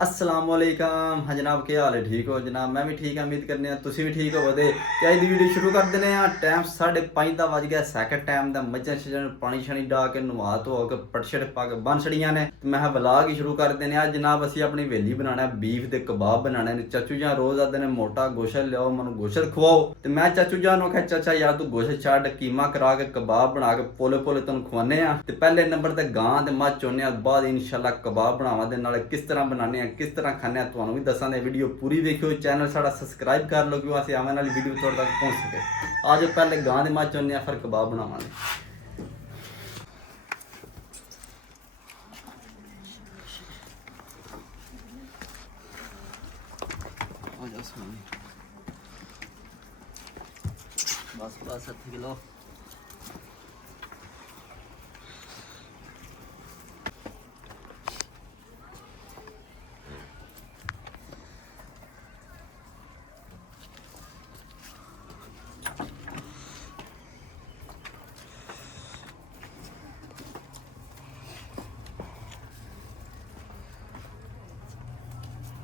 अस्सलाम वालेकुम हाँ जनाब क्या हाल है ठीक हो जनाब मैं भी ठीक हाँ उम्मीद करने तुसी भी ठीक हो ते अज दी वीडियो शुरू कर देने टाइम 5:30 दा वज गया सैकंड टाइम दा मज्झां शज्जां पानी शानी डा के नवा धो के पटछड़ पा के बन छड़ियां ने ते मैं व्लॉग ही शुरू कर देने अज जनाब असी अपनी हवेली बनाना बीफ दे कबाब बनाने ने चाचू जान रोज आते ने मोटा गोश्त लियाओ मैनू गोश्त खवाओ ते मैं चाचू जान नूं आख्या चाचा यार तू गोश्त छड्ड कीमा करा के कबाब बना के पोले पोले तैनूं खवाने ते पहले नंबर ते गां ते मझ चोने बाद इंशाल्लाह कबाब बनावां दे नाले किस तरह बनाने किस तरह खाने ਤੁਹਾਨੂੰ भी दसा दे वीडियो पूरी देखियो चैनल साडा सबसक्राइब कर लो क्यों ਅਸੀਂ ਆਉਣ ਵਾਲੀ वीडियो ਤੁਹਾਡੇ तक पहुंच सके आज पहले गां ਦੇ ਮੱਝ ਚੋਨੇ ਫਿਰ ਕਬਾਬ ਬਣਾਵਾਂਗੇ बस बस 7 किलो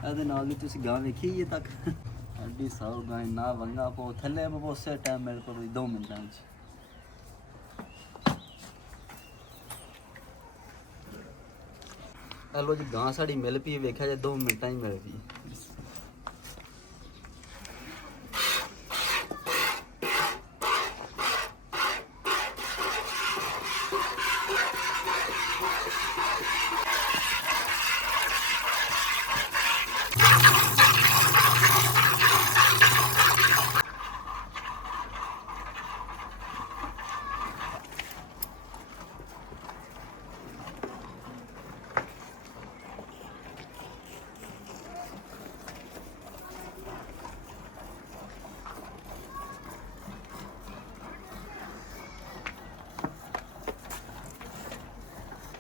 ਇਹਦੇ ਨਾਲ ਵੀ ਤੁਸੀਂ ਗਾਂ ਵੇਖੀ ਇਹ ਤੱਕ ਅੱਡੀ ਸਾਊ ਗਾਂ ਨਾ ਵੰਗਾ ਪੋ ਥੱਲੇ ਉਸੇ ਟਾਈਮ ਮੇਰੇ ਕੋਲ 2 ਮਿੰਟਾਂ ਵਿੱਚ ਹਲੋ ਜੀ ਗਾਂ ਸਾਡੀ ਮਿਲ ਪਈ ਵੇਖਿਆ ਜੇ 2 ਮਿੰਟਾਂ ਹੀ ਮਿਲ ਪਈ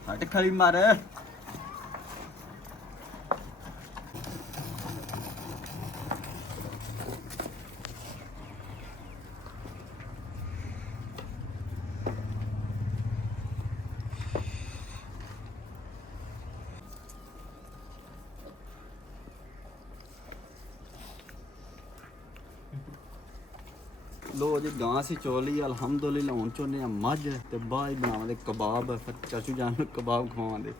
हट खड़ी मार लो जी गां सी चोली अलहमदुलिल्लाह हुण चोने मझ ते बाਅਦ बनावांगे कबाब फिर चाचू जान नूं कबाब खवावांगे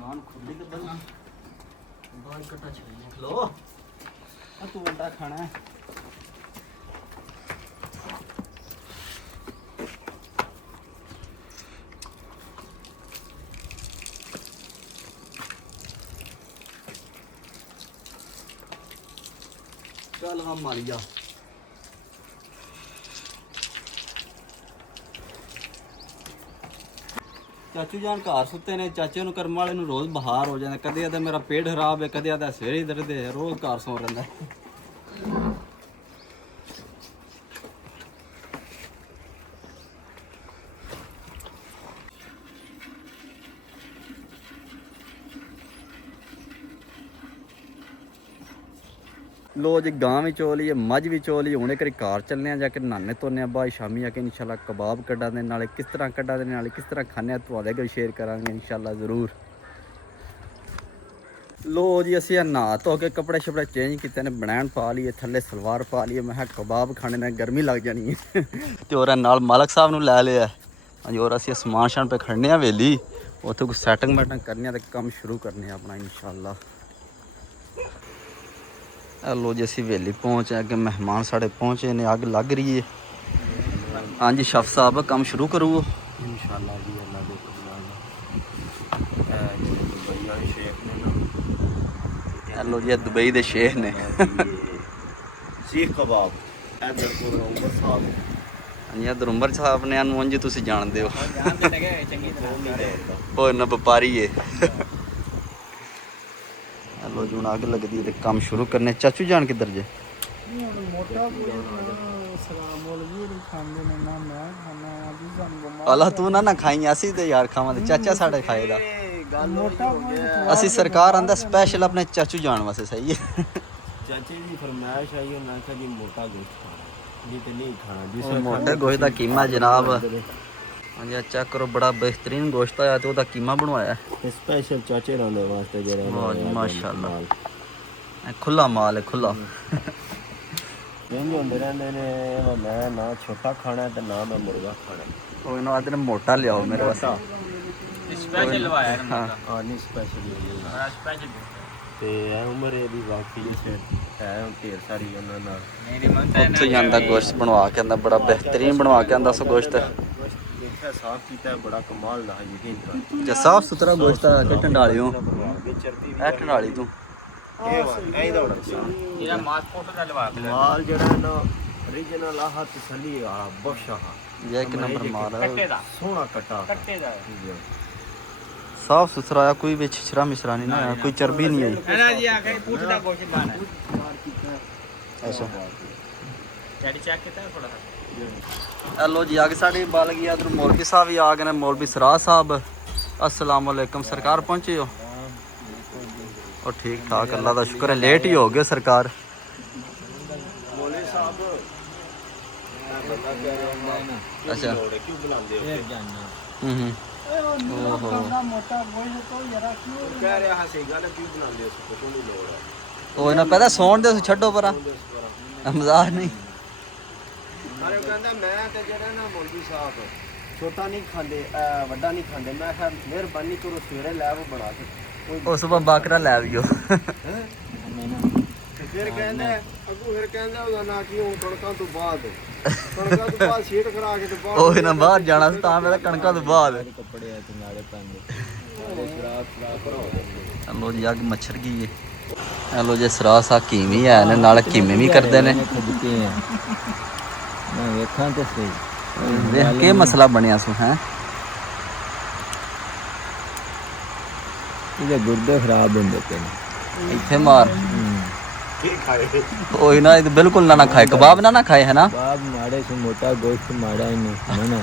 गान खुली के बना बाल कटा छड़िया लो तू अंडा खाना है चल हम मारिया चाचू जान घर सुते ने चाचे नूं कर्म वाले नूं रोज बहार हो जाता कदे आदा मेरा पेट खराब है कदे आदा सिर ही दर्द है रोज घर सौ रहिंदा लो जी गां भी चो ली मझ भी चो ली हुणे करी घर चलने जाके नहाने धोने बाद शामी आके इंशाल्लाह कबाब कड्ढा दे नाले किस तरह कड्ढा दे नाले किस तरह खाने तुहाडे कोल शेयर करांगे इंशाल्लाह जरूर लो जी असीं नहा धो के कपड़े शपड़े चेंज किते ने बनैन पा लिए थल्ले सलवार पा लिए मैं कबाब खाने ने गर्मी लग जानी है ते होर नाल मालक साहब नूं लै लिया हाँ जी और असीं समान शान पे खड़ने हवेली उत्थे कोई सैटिंग वैटिंग करनी ते कम शुरू करने अपना इंशाल्लाह लो जी असी हवेली पहुँचे अगे मेहमान साढ़े पहुँचे ने अग लग रही है हाँ जी शफ साहब कम शुरू करो इंशाल्लाह जी अल्लाह दे लो जी दुबई दे शेख ने सीख कबाब हाँ जी इधर उमर साहब ने जी तुम जानते हो ना व्यापारी है लो जी हूँ अग लगती है काम शुरू करने चाचू जान किधर जे अल्लाह तू ना खाई असी तो यार खावा चाचा साढ़े खाएगा ਗੱਲ ਹੋ ਗਿਆ ਅਸੀਂ ਸਰਕਾਰ ਆਂਦਾ ਸਪੈਸ਼ਲ ਆਪਣੇ ਚਾਚੂ ਜਾਣ ਵਾਸਤੇ ਸਹੀ ਹੈ। ਚਾਚੇ ਦੀ ਫਰਮਾਇਸ਼ ਆਈ ਉਹਨਾਂ ਆਖਿਆ ਜੀ ਮੋਟਾ ਗੋਸ਼ਤ ਖਾਣਾ ਨਹੀਂ ਤੇ ਨਹੀਂ ਖਾਣਾ ਜਿਸ ਉਹ ਮੋਟੇ ਗੋਸ਼ਤ ਦਾ ਕੀਮਾ ਜਨਾਬ। ਹਾਂਜੀ ਆ ਚੈੱਕ ਕਰੋ ਬੜਾ ਬਿਹਤਰੀਨ ਗੋਸ਼ਤ ਆਇਆ ਤੇ ਉਹਦਾ ਕੀਮਾ ਬਣਵਾਇਆ ਸਪੈਸ਼ਲ ਚਾਚੇ ਰਾਂਦੇ ਵਾਸਤੇ ਜਿਹੜਾ ਵਾਹ ਜੀ ਮਾਸ਼ਾਅੱਲਾ। ਖੁੱਲਾ ਮਾਲ ਹੈ ਖੁੱਲਾ। ਇੰਜ ਹੁੰਦੇ ਰਹਿੰਦੇ ਨੇ ਮੈਂ ਨਾ ਛੋਟਾ ਖਾਣਾ ਤੇ ਨਾ ਮੈਂ ਮੁਰਗਾ ਖਾਣਾ। ਉਹ ਇਹਨਾਂ ਆਦਨੇ ਮੋਟਾ ਲਿਆਓ ਮੇਰੇ ਵਾਸਤੇ। स्पेशल लवाया है ना ਹਾਂ ਨਹੀਂ ਸਪੈਸ਼ਲ हमारा स्पेशल ਤੇ ਇਹ ਉਮਰ ਇਹਦੀ ਵਾਕਈ ਹੈ ਢੇਰ ਸਾਰੀ ਉਹਨਾਂ ਨਾਲ मेरी मनता है ਉੱਥੇ ਜਾਂਦਾ ਗੋਸ਼ਤ ਬਣਵਾ ਕੇ ਆਂਦਾ ਬੜਾ ਬਿਹਤਰੀਨ ਬਣਵਾ ਕੇ ਆਂਦਾ ਸੋ ਗੋਸ਼ਤ ਦੇਖਿਆ ਸਾਫ ਕੀਤਾ ਹੈ, ਬੜਾ ਕਮਾਲ ਦਾ ਹੈ ਯਕੀਨ ਕਰ ਜੇ ਸਾਫ ਸੁਥਰਾ ਗੋਸ਼ਤ ਆ ਕਿ ਢੰਡਾਲਿਓ ਅੱਗੇ ਚਰਬੀ ਵੀ ਇਹ ਢੰਡਾਲੀ ਤੂੰ ਇਹ ਦਾ ਬੜਾ मेरा मास फोटो का लवा ਮਾਲ ਜਿਹੜਾ ਹੈ ਨਾ ਓਰੀਜਨਲ ਆਹ ਤਸੱਲੀ ਆ ਬਖਸ਼ਾ ਇਹ ਇੱਕ ਨੰਬਰ ਮਾਲ ਹੈ कट्टे दा ਸੋਹਣਾ ਕਟਾ कट्टे दा ਸਾਫ ਸੁਥਰਾ ਆਇਆ ਕੋਈ ਵਿੱਚ ਛਰਾ ਮਿਸਰਾ ਨਹੀਂ ਨਾ ਆਇਆ ਕੋਈ ਚਰਬੀ ਨਹੀਂ ਆਈ है ना जी आके पूछ दा गोश्त लाना ਅੱਛਾ चैडी चेक किया थोड़ा सा ਹੈਲੋ ਜੀ ਆ ਕੇ ਸਾਡੀ ਬਲ ਗਈ ਇਧਰ ਮੌਲਵੀ ਸਾਹਿਬ ਵੀ ਆ ਗਏ ਨੇ ਮੌਲਵੀ ਸਰਾਜ ਸਾਹਿਬ अस्सलाम वालेकुम सरकार पहुंचे हो और ठीक ठाक अल्लाह का शुक्र है लेट ही हो गए सरकार ਮੋਲੇ ਸਾਹਿਬ ਇਹ ਬੰਦਾ ਕਹਿ ਰਿਹਾ ਨਾ अच्छा ਕਿਉਂ ਬੁਲਾਉਂਦੇ ਹੋ ओहो ਕਹਿ ਰਿਹਾ ਹਾਂ ਸਹੀ ਗੱਲ ਹੈ ਕਿਉਂ ਬੁਲਾਉਂਦੇ ਹੋ ਕੁਝ ਨਹੀਂ ਲੋੜ ਹੈ ਉਹ ਇਹਨਾਂ ਪਤਾ ਸੌਣ ਦੇ ਛੱਡੋ ਪਰਾਂ ਮਜ਼ਾਕ ਨਹੀਂ ਨਾਲੇ ਉਹ ਕਹਿੰਦਾ ਮੈਂ ਤੇ ਜਿਹੜਾ ਨਾ ਮੌਲਵੀ ਸਾਹਿਬ ਛੋਟਾ ਨਹੀਂ ਖਾਂਦੇ ਵੱਡਾ ਨਹੀਂ ਖਾਂਦੇ ਮੈਂ ਕਿਹਾ ਮਿਹਰਬਾਨੀ ਕਰੋ ਸਵੇਰੇ ਲੈ ਉਹ ਬਣਾ ਕੇ ਉਸ ਤੋਂ ਬਾਕਰਾ ਲੈ ਆਇਓ ਤੇ ਫਿਰ ਕਹਿੰਦਾ ਅੱਗੋਂ ਫਿਰ ਕਹਿੰਦਾ ਉਹਦਾ ਨਾਂ ਕੀ ਉਹ ਕਣਕਾਂ ਤੋਂ ਬਾਅਦ ਸ਼ੀਟ ਕਰਾ ਕੇ ਤੇ ਬਾਅਦ ਉਹ ਇਹਨਾਂ ਬਾਹਰ ਜਾਣਾ ਸੀ ਤਾਂ ਮੇਰਾ ਕਣਕਾਂ ਤੋਂ ਬਾਅਦ ਕੱਪੜੇ ਆ ਤੇ ਨਾਲੇ ਪੈਂਦੇ ਸ਼ਰਾਬ ਹਲੋ ਜੀ ਅੱਗ ਮੱਛਰ ਗਈ ਏ ਹਲੋ ਜੀ ਸਰਾਸ ਆ ਕੀਵੀ ਹੈ ਨੇ ਨਾਲ ਕੀਮੇ ਵੀ ਕਰਦੇ ਨੇ ਮੈਂ ਵੇਖਾਂ ਤੇ ਸਹੀ ਵੇਖ ਕੇ ਮਸਲਾ ਬਣਿਆ ਸੋ ਹੈ ਇਹਦੇ ਗੁਰਦੇ ਖਰਾਬ ਹੁੰਦੇ ਪਏ ਨੇ ਇੱਥੇ ਮਾਰ ਕੀ ਖਾਏ ਉਹ ਇਹਨਾਂ ਇਹ ਬਿਲਕੁਲ ਨਾ ਖਾਏ ਕਬਾਬ ਨਾ ਖਾਏ ਹੈ ਨਾ ਬਾਬ ਮਾੜੇ ਸੇ ਮੋਟਾ ਗੋਸ਼ਤ ਮਾੜਾ ਹੀ ਨਹੀਂ ਨਾ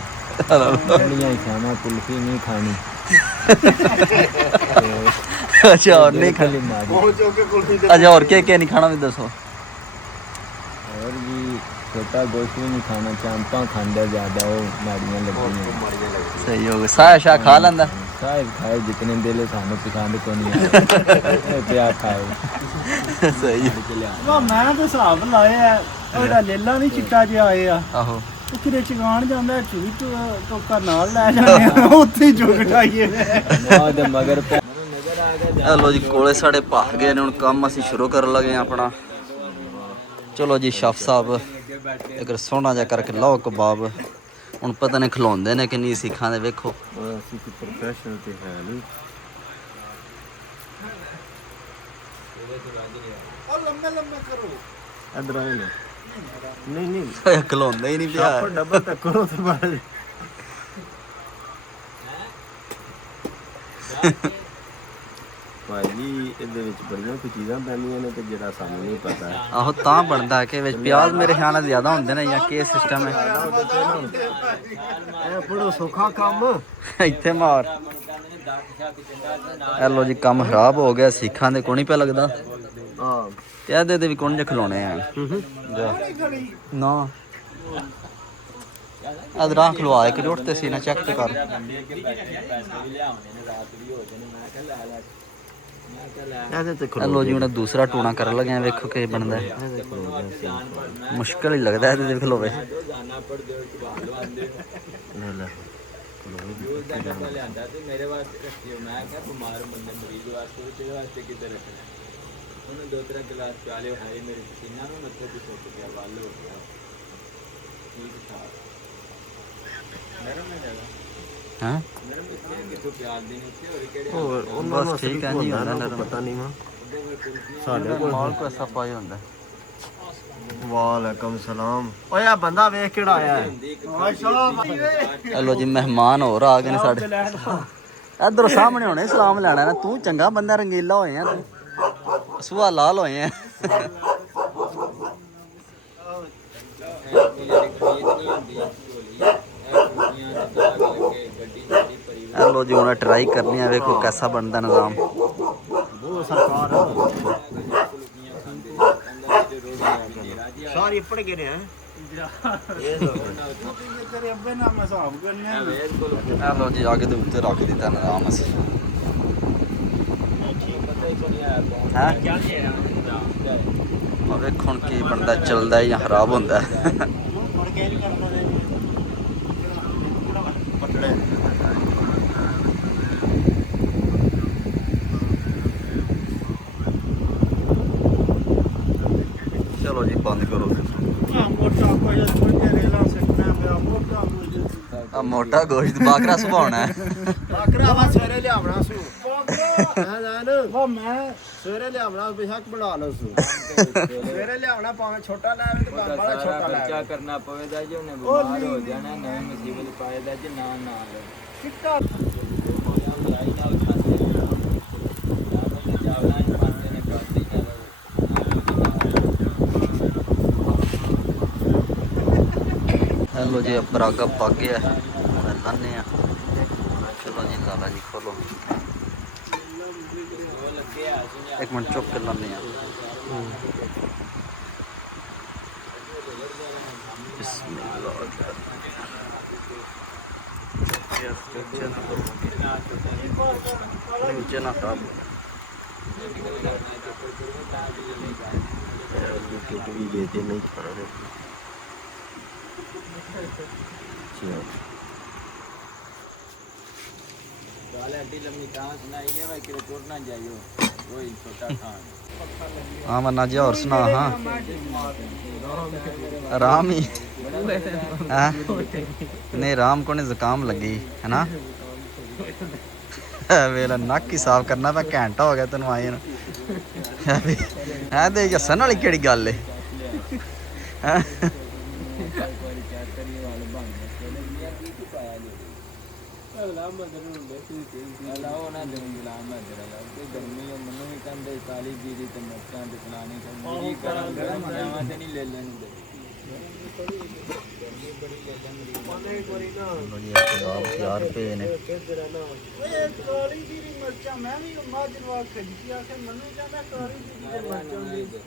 ਠੰਡੀਆਂ ਖਾਣਾ ਕੁਲਫੀ ਨਹੀਂ ਖਾਣੀ ਅੱਛਾ और नहीं खाली ਬਹੁਤ ਚੋਕੇ ਕੁਲਫੀ अच्छा और क्या नहीं खाना भी दसो और भी छोटा गोश्त भी नहीं खाना चांपा खांदा ज्यादा वो नाड़ियां लगी सही हो गया साया शाह खा लेंदा शायद खाए जितने दिले सानू पसंद को नहीं क्या खाए सही ਵਾ ਮੈਂ ਤਾਂ ਹਿਸਾਬ ਲਾਇਆ ਉਹਦਾ ਲੇਲਾ ਨਹੀਂ ਚਿੱਟਾ ਜਿਹਾ ਆਏ ਆ आहो ਉਹ ਕਿਤੇ ਚਗਾਣ ਜਾਂਦਾ ਚੂਹੀ ਟੋਕਾ ਨਾਲ ਲੈ ਜਾਂਦੇ ਆ ਉੱਥੇ ਹੀ ਜੁਗਟਾਈਏ बाद मगर नजर आ गया हेलो जी कोले साढ़े भाग गए ने हुण काम ਅਸੀਂ ਸ਼ੁਰੂ ਕਰਨ ਲੱਗੇ ਆਪਣਾ ਚਲੋ ਜੀ ਸ਼ਾਫ ਸਾਹਿਬ ਅਗਰ ਸੋਹਣਾ ਜਿਹਾ ਕਰਕੇ ਲਾਓ ਕਬਾਬ ਹੁਣ ਪਤਾ ਨਹੀਂ ਖਿਲਾਉਂਦੇ ਨੇ ਕਿ ਨਹੀਂ ਸਿੱਖਾਂ ਦੇ ਵੇਖੋ ਅਸੀਂ ਕਿ ਪ੍ਰੋਫੈਸ਼ਨਲ ਤੇ ਹੈ ਨਹੀਂ ਉਹ ਲੰਮੇ ਲੰਮੇ ਕਰੋ ਇਧਰ ਆਏ ਨਹੀਂ ਨਹੀਂ ਖਿਲਾਉਂਦਾ ਹੀ ਨਹੀਂ ਪਿਆ ਆਪਾਂ ਡੱਬਾ ਤੱਕ ਕਰੋ ਤੇ ਬਾਅਦ ਭਾਈ ਇਹਦੇ ਵਿੱਚ ਬੜੀਆਂ ਕੁ ਚੀਜ਼ਾਂ ਪੈਂਦੀਆਂ ਨੇ ਤੇ ਜਿਹੜਾ ਸਾਨੂੰ ਨਹੀਂ ਪਤਾ ਹੈ ਆਹੋ ਤਾਂ ਬਣਦਾ ਕਿ ਵਿੱਚ ਪਿਆਜ਼ ਮੇਰੇ ਖਿਆਲ ਨਾਲ ਜ਼ਿਆਦਾ ਹੁੰਦੇ ਨੇ ਜਾਂ ਕੀ ਸਿਸਟਮ ਹੈ ਇਹ ਬੜਾ ਸੌਖਾ ਕੰਮ ਇੱਥੇ ਮਾਰ ਹੈਲੋ ਜੀ ਕੰਮ ਖਰਾਬ ਹੋ ਗਿਆ ਸਿੱਖਾਂ ਦੇ ਕੋਣੀ ਪਿਆ ਲੱਗਦਾ ਹਾਂ ਤੇ ਇਹਦੇ ਤੇ ਵੀ ਕੋਣ ਜੇ ਖਿਲਾਉਣੇ ਆ ਜਾ। ਨਾ ਅਦਰਾ ਖਲਵਾ ਇੱਕ ਰੋਟ ਤੇ ਸੀ ਨਾ ਚੈੱਕ ਤੇ ਕਰ ਇਹਦੇ ਤੇ ਹੈਲੋ ਜੀ ਹੁਣ ਦੂਸਰਾ ਟੂਣਾ ਕਰਨ ਲੱਗੇ ਆ ਵੇਖੋ ਕੀ ਬਣਦਾ ਹੈ। ਮੁਸ਼ਕਲ ਹੀ ਲੱਗਦਾ ਇਹਦੇ ਤੇ ਖਲੋਵੇ मेरे वास्ते रखियो मैं क्या बीमार बंदे मरीज वास्ते तेरे वास्ते किधर रखना उन्होंने 2-3 गिलास प्याले उठाए मेरे पसीना में मतलब भी सुक गया वाल हो गया ठीक था नरम है ज्यादा ਹਾਂ नरम इसलिए कि तो प्यार देने से और केड़े ਹੋਰ ਉਹਨਾਂ ਬਸ ਠੀਕ ਹੈ ਜੀ ਹੁੰਦਾ ਨਰਮ ਪਤਾ ਨਹੀਂ ਵਾ ਸਾਡੇ ਕੋਲ ਮਾਲ ਕੋ ਐਸਾ ਪਾਇਆ ਹੁੰਦਾ ਵਾਲੇਕਮ ਸਲਾਮ ਓਏ ਆ ਬੰਦਾ ਵੇਖ ਕਿਹੜਾ ਆਇਆ ਹੈ ਹੈਲੋ ਜੀ ਮਹਿਮਾਨ ਹੋਰ ਆ ਗਏ ਨੇ ਸਾਡੇ ਇਧਰੋਂ ਸਾਹਮਣੇ ਹੋਣੇ ਸਲਾਮ ਲੈਣਾ ਨਾ ਤੂੰ ਚੰਗਾ ਬੰਦਾ ਰੰਗੀਲਾ ਹੋਏ ਆ ਤੂੰ ਸੁਆ ਲਾਲ ਹੋਏ ਆ खरीद नहीं होती झोली है दुनिया ਦੇ ਦਾਗ ਲੱਗੇ ਗੱਡੀ ਜਿਹੜੀ ਪਰੀ ਲੋ ਜੀ ਹੁਣ ਟਰਾਈ ਕਰਨੀ ਆ, ਵੇਖੋ कैसा बनता निज़ाम। वो सरकार सारी पड़ गए हैं ਤੇਰੇ ਅੱਬੇ ਨਾਲ ਮੈਂ ਹਿਸਾਬ ਕਰਨੇ ਆ ਲੋ ਜੀ ਅੱਗ ਦੇ ਉੱਤੇ ਰੱਖ ਦਿੱਤਾ ਨਿਜ਼ਾਮ ਅਸੀਂ। ਹੈ ਵੇਖੋ ਹੁਣ ਕੀ ਬਣਦਾ, ਚੱਲਦਾ ਜਾਂ ਖਰਾਬ ਹੁੰਦਾ। पड़ गए नहीं करना पटड़े ਚਲੋ ਜੀ ਬੰਦ ਕਰੋ ਫਿਰ। ਮੋਟਾ ਕੋਈ ਕੋਈ ਰੇਲਾ ਸਿੱਟਣਾ ਪਿਆ ਮੋਟਾ ਆ ਮੋਟਾ ਗੋਸ਼ਤ ਬਾਕਰਾ ਸੁਭਾਉਣਾ ਹੈ। बाकरा वा सवेरे लियावना सु ਵਾ ਮੈਂ सवेरे लियावना बेशक बना लो सु सवेरे लियावना भाਵੇਂ ਛੋਟਾ ਲੈ ਆਵੇ ਤੇ ਬੰਦ ਵਾਲਾ ਛੋਟਾ ਲੈ ਖਰਚਾ ਕਰਨਾ ਪਵੇਗਾ ਜੀ, ਉਹਨੇ ਬਿਮਾਰ ਹੋ ਜਾਣਾ, ਨਵੀਂ ਮੁਸੀਬਤ ਪਾਏਗਾ ਜੀ, ਨਾ ਨਾ ਚਿੱਟਾ ਹੈਲੋ ਜੀ ਪਰਾਗਾ ਪੱਕ ਗਿਆ, ਹੁਣ ਲਾਣੇ ਆ। ਚਲੋ ਜੀ ਲਾਲਾ ਜੀ ਖੋਲੋ, ਇੱਕ ਮਿੰਟ ਚੁੱਕ ਕੇ ਲਾਣੇ ਆ। नीचे ना खराब नहीं खाना हाँ मन्ना जी और सुना। हाँ आराम ही हाँ? नहीं राम को नहीं जुकाम लगी है ना। वेला नक ही साफ करना पा, घंटा हो गया तेन आए है दे हसन वाली केड़ी गल है। यार पे ने ਕਾਲੀ ਜੀਰੀ ਮਿਰਚਾਂ ਮੈਂ ਵੀ ਮਾਜਰਵਾ ਖੱਜੀ ਆ ਕੇ ਮੈਨੂੰ ਕਹਿੰਦਾ ਕਾਲੀ ਜੀਰੀ ਦੇ ਮਿਰਚਾਂ ਦੀ ਕੀ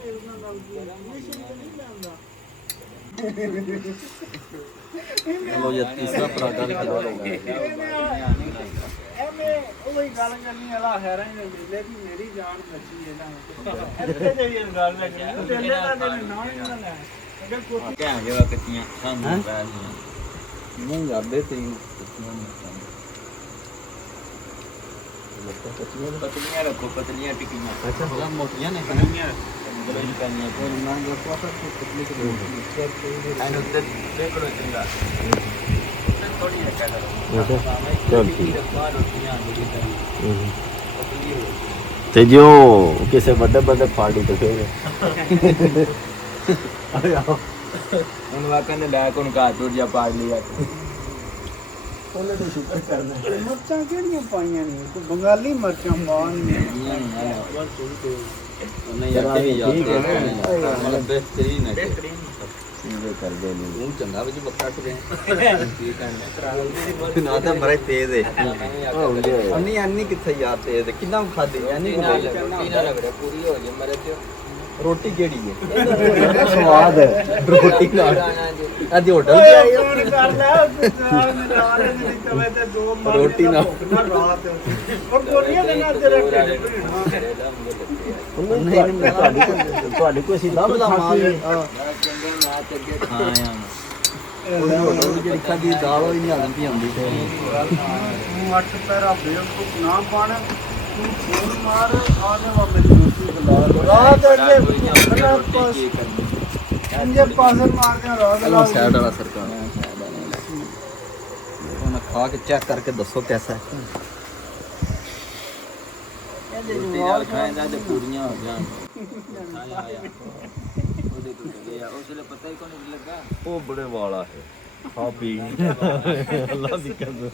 ਮੇਰੇ ਨਾਲ ਲੱਗਦੀ ਹੈ ਮਿਸ਼ਨ ਤੇ ਨਹੀਂ ਲੈਂਦਾ। चलो ये तीसरा पराठा भी तैयार हो गया। ਐਵੇਂ ਉਹੀ ਗੱਲ ਕਰਨੀ ਵਾਲਾ ਹੈਰਾਂ ਹੀ ਮਿਲੇ ਵੀ ਮੇਰੀ ਜਾਨ ਬਚੀ ਹੈ ਨਾ ਇੱਥੇ ਜੇ ਇਹ ਗੱਲ ਕਰਨੀ ਤੇ ਇਹਨਾਂ ਦਾ ਨਾ ਹੀ ਨਾ ਲੈ ਅਗਰ ਕੋਈ ਧਿਆਨ ਦੇਵਾ ਕੱਚੀਆਂ ਸਾਨੂੰ ਪੈ ਗਈਆਂ नहीं यार बेहतरीन ਪਤਲੀਆਂ ਰੱਖੋ, ਪਤਲੀਆਂ ਟਿੱਕੀਆਂ अच्छा मोटियां ने ਗਰਮ ਕਰਨੀਆਂ ਕੋਈ ਨਾ ਜੋ ਪਾਸਾ ਪਤਲੀ ਕਰੋ ਐਨ ਉੱਤੇ ਦੇਖੋ ਚੰਗਾ ਥੋੜੀ ਰੱਖਿਆ ਕਰੋ। चल ठीक ਰੋਟੀਆਂ ਆਂਦੀ ਪਤਲੀ ਹੋ ਤੇ ਜੋ ਕਿਸੇ ਵੱਡੇ ਵੱਡੇ ਪਾਰਟੀ ਤੇ ਫੇਰ ਹੁਣ ਵਾਕਾਂ ਨੇ ਲੈ ਕੋਣ ਕਾ ਟੁੱਟ ਜਾ ਪਾੜ ਲਿਆ ਉਹਨੇ ਤਾਂ ਸ਼ੁਕਰ ਕਰਨਾ ਮਿਰਚਾਂ ਕਿਹੜੀਆਂ ਪਾਈਆਂ ਨੇ ਕੋਈ ਬੰਗਾਲੀ ਮਿਰਚਾਂ ਪਾਉਣੀਆਂ नहीं यार भी यार ठीक है ना। मतलब बेहतरीन है ਇਹ ਕਰਦੇ ਨੇ वो चंगा ਵਿੱਚ ਬੱਕਰਾ ਟੁਰੇ ਨਾ ਤਾਂ ਬੜਾ ਤੇਜ਼ ਹੈ ਅੰਨੀ ਅੰਨੀ ਕਿੱਥੇ ਯਾਰ ਤੇਜ਼ ਹੈ ਕਿੰਨਾ ਖਾਦੀ ਅੰਨੀ ਰੋਟੀ ਨਾਲ ਲਗੜਾ ਪੂਰੀ ਹੋ ਜੇ ਮਰੇ ਤੇ ਰੋਟੀ ਕਿਹੜੀ ਹੈ ਸਵਾਦ ਹੈ ਰੋਟੀ ਨਾਲ ਅੱਜ ਹੋਟਲ ਹੋਰ ਕਰ ਲੈ ਨਾਲੇ ਨਹੀਂ ਤਵੇ ਤੇ ਦੋ ਮਾਰ ਰੋਟੀ ਨਾਲ ਰਾਤ ਉਹ ਗੋਲੀਆਂ ਦੇ ਨਾਲ ਤੇਰੇ ਤੁਹਾਡੀ ਕੋਈ ਸੀ ਲੱਭ ਦਾ ਮਾਲ ਚੰਗਾ ਨਾ ਚੱਗੇ ਖਾ ਆਇਆ ਹੋਟਲ ਦੀ ਜਿਹੜੀ ਖਾਦੀ ਦਾਲ ਉਹ ਹੀ ਨਹੀਂ ਆਉਂਦੀ ਆਉਂਦੀ ਤੇ ਤੂੰ ਅੱਠ ਪੈਰਾ ਬੇਵਕੂਫ ਨਾ ਬਣ ਤੂੰ ਫੋਨ ਮਾਰ ਆਨੇ ਵਾ ਮੇਰੀ ਰੋਟੀ ਖਲਾ ਰਾਤ ਅੱਗੇ ਇੰਜੇ ਪਾਸੇ ਮਾਰਦੇ ਰਾਤ ਲਾ ਸਾਈਡ ਵਾਲਾ ਸਰਕਾਰ ਉਹਨਾਂ ਖਾ ਕੇ ਚੈੱਕ ਕਰਕੇ ਦੱਸੋ ਕਿਹਦਾ ਹੈ ਰੋਟੀ ਨਾਲ ਖਾਂਦਾ ਤੇ ਪੂਰੀਆਂ ਹੋ ਜਾਣ ਉਹਦੇ ਤੋਂ ਗਿਆ ਉਸ ਵੇਲੇ ਪਤਾ ਹੀ ਕੋਈ ਨਹੀਂ ਲੱਗਾ ਉਹ ਬੜੇ ਵਾਲਾ ਹੈ ਖਾ ਪੀ ਅੱਲਾ ਦੀ ਕਸਮ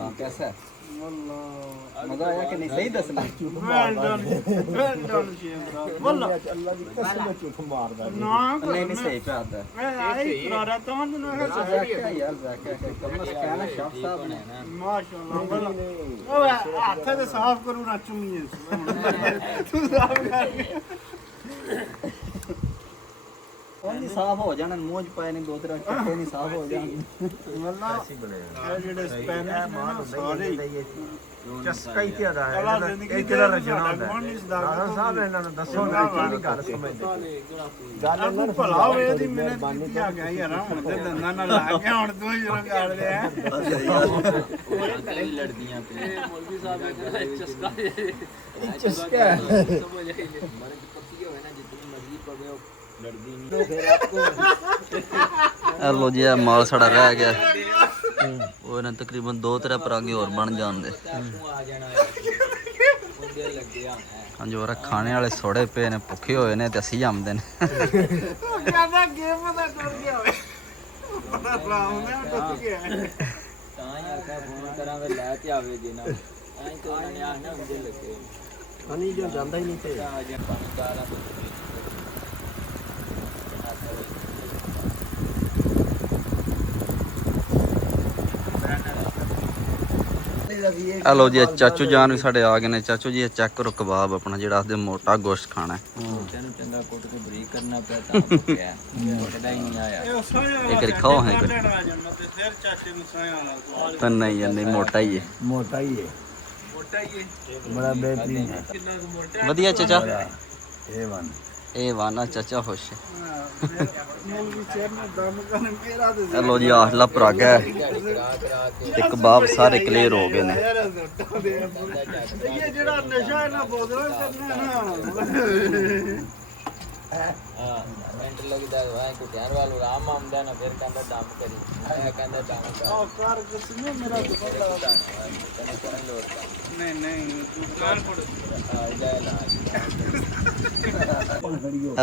हाँ कैसा है والله ਮਜ਼ਾ ਆਇਆ ਕਿ ਨਹੀਂ ਸਹੀ ਦੱਸਣਾ well done ਸ਼ੇਖਰਾ والله ਅੱਲਾ ਦੀ ਕਸਮ ਝੂਠ ਮਾਰਦਾ ਨਾ ਨਹੀਂ ਨਹੀਂ ਸਹੀ ਪਿਆ ਦਾ ਆਈ ਕਰਾਰਾ ਤਾਂ ਨਾ ਹੈ ਜ਼ਾਕਿਆ ਯਾਰ ਜ਼ਾਕਿਆ ਕਮਸ ਕਹਿਣਾ ਸ਼ਾਹ ਸਾਹਿਬ ਨੇ ਮਾਸ਼ਾਅੱਲਾ والله ਓਏ ਹੱਥ ਤੇ ਸਾਫ਼ ਕਰੂ ਨਾ ਚੁੰਮੀਏ ਤੂੰ ਸਾਫ਼ ਕਰ ਉਹਨੀ ਸਾਫ਼ ਹੋ ਜਾਣ ਮੂੰਹ ਚ ਪਾਏ ਨੇ ਦੋ ਤਿੰਨ ਟੱਕੇ ਨਹੀਂ ਸਾਫ਼ ਹੋ ਜਾਣ والله ਇਹ ਜਿਹੜੇ ਸਪੈਨਿਸ਼ ਨੇ ਨਾ ਸਾਰੇ ਚਸਕਾ ਹੀ ਤੇ ਦਾ ਕਲਾ ਜ਼ਿੰਦਗੀ ਇਹ ਤੇਰਾ ਰਜਣਾ ਹੁੰਦਾ ਹੁੰਦਾ ਰਾਣਾ ਸਾਹਿਬ ਇਹਨਾਂ ਨੂੰ ਦੱਸੋ ਨਾ ਕੀ ਗੱਲ ਸਮਝਦੇ ਗੱਲ ਇਹਨਾਂ ਨੂੰ ਭਲਾ ਹੋਵੇ ਦੀ ਮਿਹਨਤ ਕੀਤੀ ਆ ਗਿਆ ਯਾਰ ਹੁਣ ਤੇ ਦੰਦਾਂ ਨਾਲ ਲਾ ਕੇ ਹੁਣ ਤੂੰ ਜਦੋਂ ਗਾਲ ਲਿਆ ਲੜਦੀਆਂ ਪਈਆਂ ਮੌਲਵੀ ਸਾਹਿਬ ਕਹਿੰਦਾ ਚਸਕਾ ਚਸਕਾ ਸਮਝ ਆਈ ਮਰਦ ਪੱਕੀ ਹੋਵੇ ਨਾ ਜਿੰਨੀ ਮਰਜ਼ੀ ਪਵੇ ਉਹ ਲੜਦੀ ਨਹੀਂ ਫਿਰ ਆਪਕੋ ਲੋ ਜੀ ਇਹ ਮਾਲ ਸਾਡਾ ਰਹਿ ਗਿਆ ਉਹ ਇਹਨਾਂ ਤਕਰੀਬਨ 2-3 ਪਰਾਂਗੇ ਹੋਰ ਬਣ ਜਾਂਦੇ ਆ ਜਾਣਾ ਉਹਦੇ ਲੱਗਿਆ ਹਾਂਜੀ ਹੋਰ ਖਾਣੇ ਵਾਲੇ ਸੋੜੇ ਪਏ ਨੇ ਭੁੱਖੇ ਹੋਏ ਨੇ ਤੇ ਅਸੀਂ ਆਮਦੇ ਨੇ ਉਹ ਕਹਿੰਦਾ ਗੇਮ ਦਾ ਟੁੱਟ ਗਿਆ ਓਏ ਬੜਾ ਰਾਮ ਨੇ ਟੁੱਟ ਗਿਆ ਤਾਂ ਹੀ ਆਖਿਆ ਫੋਨ ਕਰਾਂਗੇ ਲੈ ਤੇ ਆਵੇ ਜੇ ਨਾ ਐਂ ਤਾਂ ਉਹਨਾਂ ਨੇ ਆਣਾ ਉਹਦੇ ਲੱਗੇ ਹਨੀ ਜੋ ਜਾਂਦਾ ਹੀ ਨਹੀਂ ਤੇ ਆ ਜਾ ਪਾਣੀ ਕਾਰਾ ਲੋ ਜੀ ਇਹ ਚਾਚੂ ਜਾਨ ਵੀ ਸਾਡੇ ਆ ਗਏ ਨੇ ਚਾਚੂ ਜੀ ਇਹ ਚੈੱਕ ਕਰੋ ਕਬਾਬ ਆਪਣਾ ਜਿਹੜਾ ਆਖਦੇ ਮੋਟਾ ਗੋਸ਼ਤ ਖਾਣਾ ਹੈ ਤੈਨੂੰ ਚੰਗਾ ਕੁੱਟ ਕੇ ਬਰੀਕ ਕਰਨਾ ਪਿਆ ਤਾਂ ਮੁੱਕਿਆ ਕੁੱਟਦਾ ਹੀ ਨਹੀਂ ਆਇਆ ਇਹ ਸਾਇਆ ਇੱਕ ਵਾਰੀ ਖਾਓ ਹੈ ਕੱਢਣ ਆ ਜਾਂਦਾ ਤੇ ਫਿਰ ਚਾਚੇ ਨੂੰ ਸਾਇਆ ਵਾਲਾ ਪਰ ਨਹੀਂ ਯਾਰ ਨਹੀਂ ਮੋਟਾ ਹੀ ਹੈ ਮੋਟਾ ਹੀ ਹੈ ਮੋਟਾ ਹੀ ਹੈ ਬੜਾ ਬਿਹਤਰੀਨ ਹੈ ਕਿੰਨਾ ਕੁ ਮੋਟਾ ਵਧੀਆ ਚਾਚਾ ਇਹ ਵਨ ਇਹ ਵਾਨਾ ਚਾਚਾ ਖੁਸ਼ ਹੈ ਮੂਲ ਚੇਰ ਨੂੰ ਦਮ ਕਰਨ ਮੇਰਾ ਤੇ ਲੋ ਜੀ ਆਹਲਾ ਪਰਾਗਾ ਹੈ ਤੇ ਕਬਾਬ ਸਾਰੇ ਕਲੀਅਰ ਹੋ ਗਏ ਨੇ ਇਹ ਜਿਹੜਾ ਨਸ਼ਾ ਇਹਨਾਂ ਬੋਤਲਾਂ ਕਰਨਾ ਨਾ ਹਾਂ ਮਿੰਟ ਲੱਗਦਾ ਹੈ ਕੋ ਧਿਆਨ ਵਾਲੋ ਰਾਮ ਆਉਂਦਾ ਨਾ ਫਿਰ ਕਹਿੰਦਾ ਦਮ ਕਰੀ ਮੈਂ ਕਹਿੰਦਾ ਦਮ ਕਰ ਆਹ ਕਾਰ ਕਿਸਨੇ ਮੇਰਾ ਦੁਪੱਟਾ ਤੈਨੂੰ ਕਰਨ ਲੋੜ ਨਹੀਂ ਨਹੀਂ ਤੂੰ ਕਾਰ ਕੋਲ ਆ ਜਾ ਲਾ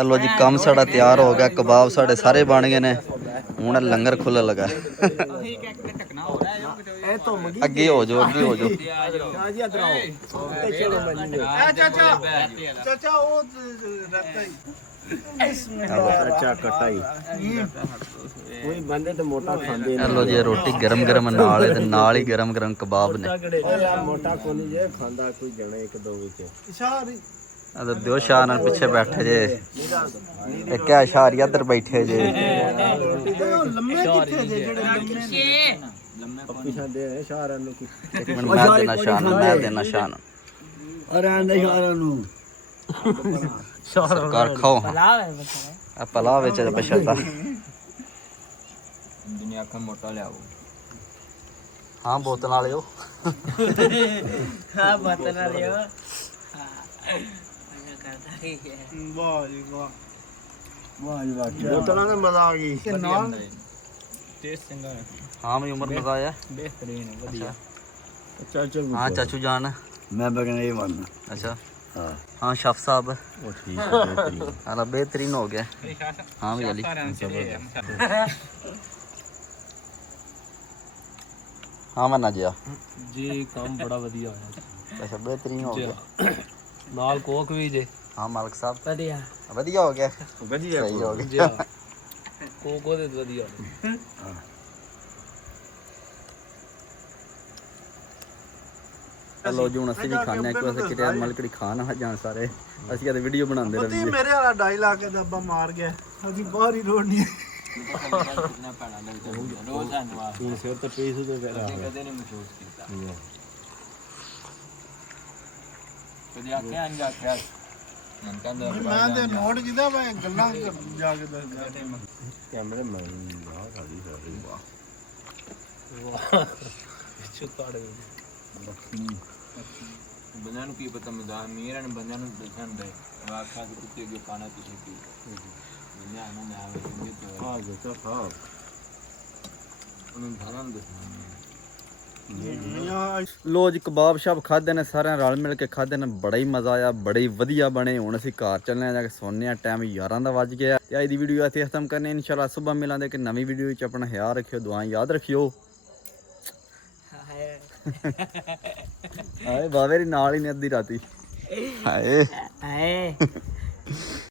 ਲੋ ਜੀ ਕੰਮ ਸਾਡਾ ਤਿਆਰ ਹੋ ਗਿਆ ਕਬਾਬ ਸਾਡੇ ਸਾਰੇ ਬਣ ਗਏ ਨੇ ਹੁਣ ਲੰਗਰ ਖੁੱਲ੍ਹਣ ਲੱਗਾ ਇਹ ਤੋਂ ਮਗੀ ਅੱਗੇ ਹੋ ਜਾਓ ਅੱਗੇ ਹੋ ਜਾਓ ਜੀ ਇਧਰ ਆਓ ਤੇ ਚਲੋ ਮੈਨੂੰ ਆ ਚਾਚਾ ਚਾਚਾ ਉਹ ਰਹਤਾ ਹੀ ਅੱਛਾ ਕਟਾਈ ਕੋਈ ਬੰਦੇ ਤੇ ਮੋਟਾ ਖਾਂਦੇ ਲੋ ਜੀ ਇਹ ਰੋਟੀ ਗਰਮ ਗਰਮ ਨਾਲ ਹੈ ਤੇ ਨਾਲ ਹੀ ਗਰਮ ਗਰਮ ਕਬਾਬ ਨੇ ਯਾਰ ਮੋਟਾ ਕੋਈ ਜੇ ਖਾਂਦਾ ਕੋਈ ਜਣਾ ਇੱਕ ਦੋ ਵਿੱਚ ਇਸ਼ਾਰੀ ਅਦਰ ਦਿਓ ਸ਼ਾਹ ਨਾਲ ਪਿੱਛੇ ਬੈਠੇ ਜੇ ਇੱਕ ਹੈ ਸ਼ਾਰੀ ਇੱਧਰ ਬੈਠੇ ਜੇ ਉਹ ਲੰਮੇ ਕਿੱਥੇ ਜੇ ਜਿਹੜੇ ਲੰਮੇ ਪਿਛਾ ਦੇ ਸ਼ਾਰਾਂ ਨੂੰ ਕੀ ਇੱਕ ਮਿੰਟ ਮੈਂ ਦੇਣਾ ਸ਼ਾਹ ਨੂੰ ਮੈਂ ਦੇਣਾ ਸ਼ਾਹ ਨੂੰ ਅਰੇ ਆਂਦੇ ਸ਼ਾਰਾਂ ਨੂੰ ਸਰਕਾਰ ਖਾਓ ਆ ਪਲਾ ਵਿੱਚ ਬਸ਼ਰਤਾ ਦੁਨੀਆ ਕਾ ਮੋਟਾ ਲਿਆਓ ਹਾਂ ਬੋਤਲ ਵਾਲਿਓ ਹਾਂ ਬਤਨਾ ਲਿਓ ਹਾਂ ਵਾਹ ਜੀ ਵਾਹ ਵਾਹ ਜੀ ਵਾਹ ਬੋਤਲਾਂ ਦਾ ਮਜ਼ਾ ਆ ਗਈ ਤੇ ਨਾਲ ਟੇਸਟ ਚੰਗਾ ਹੈ ਹਾਂ ਮੇਰੀ ਉਮਰ ਮਜ਼ਾ ਆਇਆ ਬਿਹਤਰੀਨ ਵਧੀਆ ਚੱਲ ਹਾਂ ਚਾਚੂ ਜਾਨ ਮੈਂ ਬਗਨ ਇਹ ਮੰਨ ਅੱਛਾ ਹਾਂ ਹਾਂ ਸ਼ਫ ਸਾਹਿਬ ਉਹ ਠੀਕ ਹੈ ਹਾਲਾ ਬਿਹਤਰੀਨ ਹੋ ਗਿਆ ਹਾਂ ਵੀ ਅਲੀ ਹਾਂ ਮੈਂ ਨਾ ਜਿਆ ਜੀ ਕੰਮ ਬੜਾ ਵਧੀਆ ਹੋਇਆ ਅੱਛਾ ਬਿਹਤਰੀਨ ਹੋ ਗਿਆ ਨਾਲ ਕੋਕ ਵੀ ਜੇ ਹਾਂ ਮਾਲਕ ਸਾਹਿਬ ਵਧੀਆ ਵਧੀਆ ਹੋ ਗਿਆ ਵਧੀਆ ਸਹੀ ਹੋ ਜੀ ਗਿਆ ਕੋਕ ਉਹਦੇ ਤੋਂ ਵਧੀਆ ਲੋ ਜੀ ਹੁਣ ਅਸੀਂ ਵੀ ਖਾਣੇ ਇੱਕ ਵਾਰ ਕਿਤੇ ਮਲਕੜੀ ਖਾਣ ਆ ਜਾਣ ਸਾਰੇ ਅਸੀਂ ਇਹਦੇ ਵੀਡੀਓ ਬਣਾਉਂਦੇ ਪਤੀ ਰਹੀਏ ਮੇਰੇ ਵਾਲਾ ਡਾਇਲਾਗ ਕੇ ਦੱਬਾ ਮਾਰ ਗਿਆ ਅਸੀਂ ਬਾਹਰ ਹੀ ਰੋਣੀ ਕਿੰਨਾ ਪੈਣਾ ਲੱਗਦਾ ਰੋਜ਼ ਸਾਨੂੰ ਆ ਤੂੰ ਸਿਰ ਤੇ ਪੀਸ ਤੇ ਫਿਰ ਕਦੇ ਨਹੀਂ ਮਹਿਸੂਸ ਕੀਤਾ ਕਦੇ ਆਖਿਆ ਨਹੀਂ ਆਖਿਆ ਮਨ ਕਹਿੰਦਾ ਮੈਂ ਤੇ ਨੋਟ ਕੀਤਾ ਮੈਂ ਗੱਲਾਂ ਜਾ ਕੇ ਦੱਸਦਾ ਕੈਮਰੇ ਮੈਂ ਆਹ ਸਾਡੀ ਸਾਡੀ ਚੁੱਤਾੜ ਬੰਦਿਆਂ ਨੂੰ ਕੀ ਪਤਾ ਮਜ਼ਾਕ ਮੀਰਾਂ ਨੇ ਬੰਦਿਆਂ ਨੂੰ ਦੱਸਣ ਦੇ ਆਖਿਆ ਕਿ ਕੁੱਤੇ ਅੱਗੇ ਪਾਣਾ ਤੁਸੀਂ ਕੀ ਬੰਦਿਆਂ ਨੂੰ ਨਾ ਆਵੇ ਤੇ ਆ ਗਿਆ ਸਾਹਿਬ ਉਹਨੂੰ ਧਰਾਂ ਦੱਸਣਾ ਲੋ ਜੀ ਕਬਾਬ ਸ਼ਾਬ ਖਾਦੇ ਨੇ ਸਾਰਿਆਂ ਰਲ ਮਿਲ ਕੇ ਖਾਦੇ ਨੇ ਬੜਾ ਹੀ ਮਜ਼ਾ ਆਇਆ ਬੜੇ ਹੀ ਵਧੀਆ ਬਣੇ ਹੁਣ ਅਸੀਂ ਘਰ ਚੱਲਨੇ ਆ ਜਾ ਕੇ ਸੌਂਨੇ ਆ ਟਾਈਮ 11 ਦਾ ਵੱਜ ਗਿਆ ਤੇ ਅੱਜ ਦੀ ਵੀਡੀਓ ਇੱਥੇ ਖਤਮ ਕਰਨੀ ਇਨਸ਼ਾਅੱਲਾ ਸਵੇਰ ਮਿਲਾਂਗੇ ਕਿ ਨਵੀਂ ਵੀਡੀਓ ਵਿੱਚ ਆਪਣਾ ਖਿਆਲ ਰੱਖਿਓ ਦੁਆਵਾਂ ਯਾਦ ਰੱਖਿਓ ਹਾਏ ਬਾਵੇ ਦੀ ਨਾਲ ਹੀ ਨੇ ਅੱਧੀ ਰਾਤੀ ਹਾਏ ਹਾਏ